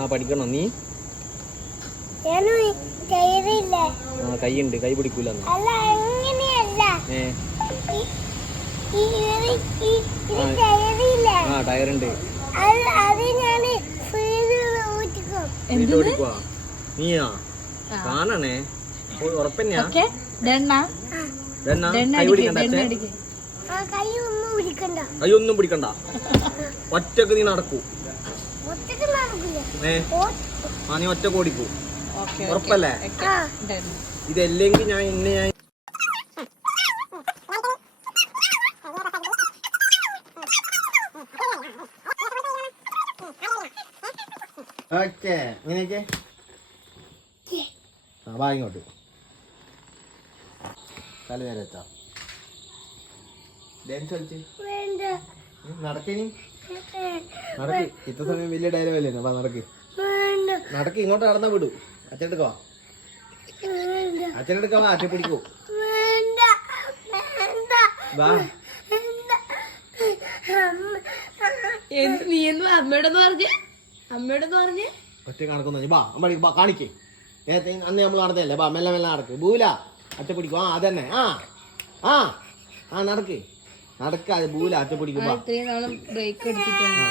ആ പഠിക്കണോ നീ? കൈയുണ്ട്, കൈ പിടിക്കൂല. ആ ടയറുണ്ട്. നീയാ കാണണേ? ഉറപ്പന്നെയാ? കൈ ഒന്നും പിടിക്കണ്ട, ഒറ്റക്ക് നീ നടക്കൂ. നീ ഒറ്റക്ക് ഓടിക്കൂ, ഉറപ്പല്ലേ? ഇതല്ലെങ്കിൽ ഞാൻ ഓക്കെ ഇങ്ങനെയൊക്കെ വാ ഇങ്ങോട്ട്. തല നേരെ വെച്ചാ ഡാൻസ് കളിച്ച് നടക്കനി. നടക്ക്, ഇത്ര സമയം വലിയ ഡയലോഗ് അല്ലേ? വാ നടക്ക്, നടക്ക്. ഇങ്ങോട്ട് നടന്നാ വിടൂ. അച്ഛനെടുക്കവാ, അച്ഛനെടുക്കവാ. അച്ഛൻ പിടിക്കൂ. വാ. നീ എന്ന് അമ്മയോടൊന്ന് പറഞ്ഞ് ഒറ്റ കണക്കൊന്നു വാ അമ്മ കാണിക്കേ. അന്ന് നമ്മൾ നടന്നല്ലേ? വാ മെല്ലെ മെല്ലെ നടക്ക്. ബൂല അച്ഛ പിടിക്കും. ആ അതന്നെ. ആ നടക്ക് നടക്ക. അത് ബൂല അച്ഛ പിടിക്കും. ബ്രേക്ക് എടുത്തിട്ടാണ്.